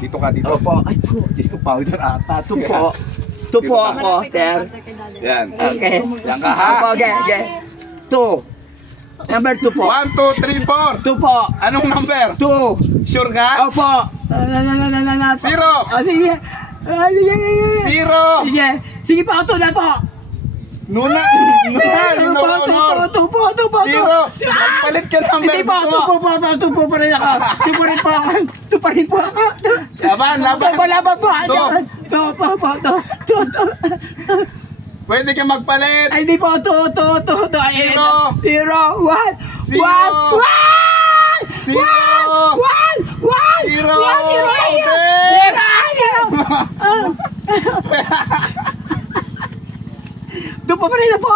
Dito ka, dito. Opo, ay to, Diyos ko, powder ata. Ito po. Ito po ako, sir. Yan. Okay. Yan ka ha. Opo, okay. 2. Number 2 po. 1, 2, 3, 4. 2 po. Anong number? 2. Sure ka? Opo. Zero. Sige. Sige. Zero. Sige. Sige po, 2 na po. Nuna. Tupo. Zero. Magpalit ka number. Hindi po, tupo pa rin ako. Tupo rin po ako. Laban. Laban po. Tupo. Pwede ka magpalit. Ay, hindi po, Zero. 0. 1. Zero. 1. Tupo pa rin na po.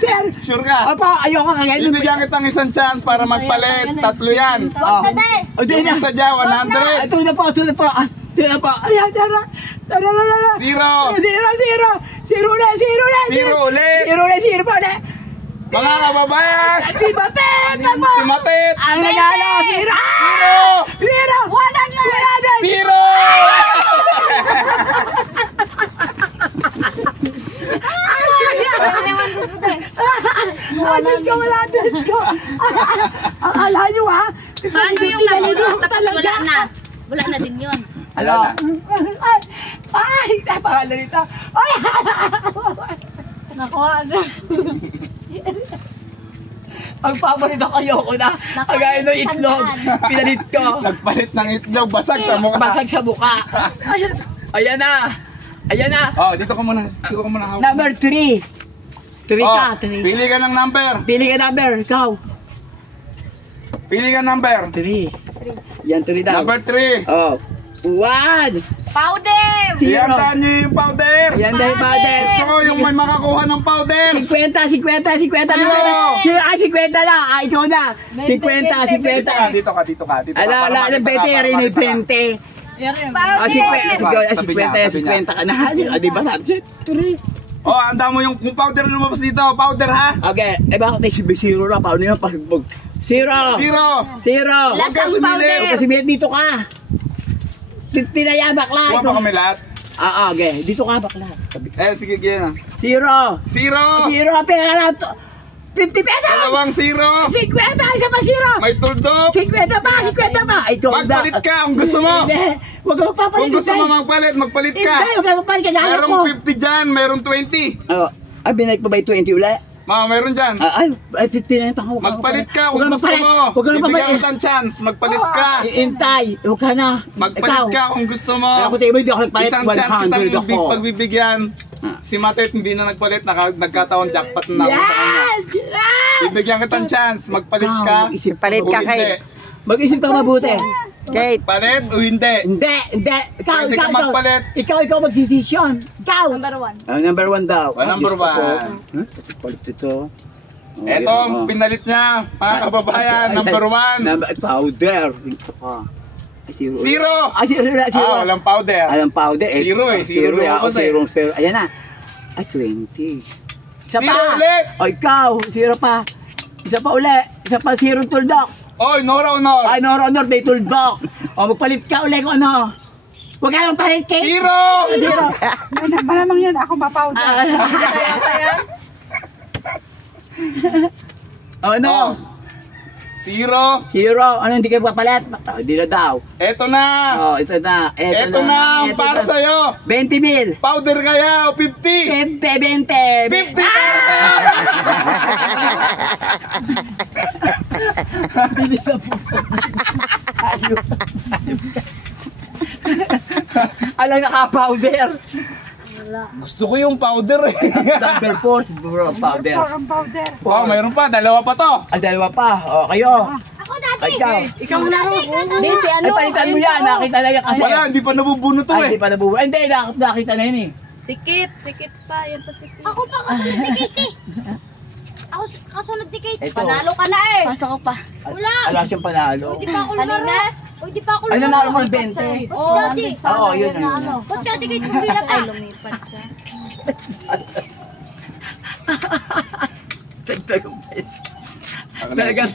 Sir. Sure ka? Opo, ayoko nga ngayon. Bibigyan kitang isang chance para magpalit. 3 yan. Yung sadya, 100. Ito na po. Ayan, tara. Zero. Zero ulit. Mga kababayan. Si Matet! Si Matet. Ang nagalo! Zero! Zero. Diyos ko, wala din ko. Akala nyo ha? Paano yung nabulok tapos wala na din yun. Ala. Ay, napakala nito. Ay! Nakuha na. Ang paborito kayo ko na. Kagaya ng itlog. Pinalit ko. Nagpalit ng itlog. Basag sa mukha. Basag sa mukha. Ayan na. Oh, dito ka muna. Number 3. 3 ka. 3. Pili ka ng number. Pili ka number. Ikaw. Pili ka number. 3. Yan 3 daw. Number 3. Oh. 1. Powder! Iyan saan nyo yung powder. Ayan dahil powder. Gusto ko yung may makakuha ng powder. 50 na. Ay, ikaw na. 50. Dito ka. Ala, 20 rin yung 20. Ah, 50 ka na. Di ba? 3. Oh, anda mo yung powder lumabas dito. Powder ha. Okay, bakit tayo zero na? Paano yun? Zero. Last ang powder. Kasi dito ka. Tinaya bakla. Kuha pa kami lahat. Okay. Dito ka bakla. Sige, gyan na. Zero. Pera lang to. 50 pesos. Dalawang zero. 50. Isa pa zero. May tuldok. 50 pa. Ito. Magpalit ka kung gusto mo. Hindi. Huwag ka magpapalit. Kung gusto mo magpalit ka. Hindi. Huwag ka magpapalit. Merong 50 dyan, merong 20. Binalik pa ba yung 20 ulit? Meron dyan. Ay, 50 na ito. Magpalit ka kung gusto mo. Huwag ka Ibigyan kita ng chance. Magpalit ka. Iintay. Huwag ka na. Magpalit ka kung gusto mo. Ako tayo, hindi ako nagpalit. Isang chance 100 kitang ako. pagbibigyan. Si Matet hindi na nagpalit. Nagkataon jackpot na ako sa kanya. Ibigyan kitang chance. Magpalit ka. Palit ka, o hindi. Kate. Mag-isip ka mabuti. Kate. Palit o hindi. Hindi. Pwede ka magpalit. Ikaw magsisisyon. Ikaw. Number 1. Number 1 daw. Number 1. Palit ito. Eto, pinalit niya. Mga kababayan, number 1. Powder. Dito ka. Zero. Zero. Walang powder. Alam powder. Zero eh. Zero lumabas eh. Zero. Ayan na. 20. Isa Zero pa. ulit. O ikaw. Zero pa. Isa pa ulit. Isa pa zero tuldok. Oy, Nora Honor. Ay, honor, may tuldok. O, magpalit ka ulit kung ano. Huwag ka lang palit, Kate. Zero. Malamang yun, ako mapowder. Ano? Zero. Ano, hindi kayo papalit? Hindi na daw. Eto na. Ito na. Eto na. Para sa'yo. 20 mil. Powder kaya o 50? 20. 50 Bilis na po. Alam, naka-powder. Gusto ko yung powder eh. Number 4, siguro ang powder. Oh, mayroon pa. Dalawa pa to. Dalawa pa. O, kayo. Ako dati. Ikaw na rin. Hindi, si Ay, palitan mo yan. Nakita na yan kasi. Wala, hindi pa nabubuno to Ay, eh. hindi pa nabubuhay. Hindi, nakita na yun eh. Sikit pa. Yan pa sikit. Ako pa kasunod ni Kate. Ako kasunod ni Kate. Ito. Panalo ka na eh. Pasok ko pa. Wala. Wala siyang panalo. Hindi pa ako lumaro. Kanina? Hindi pa ako Ay, lumaro. nanalo mo ng 20. Ba't si Daddy? Oo, yun. Ba't si Daddy Kate pumila pa? Ay, lumipat siya. Talagang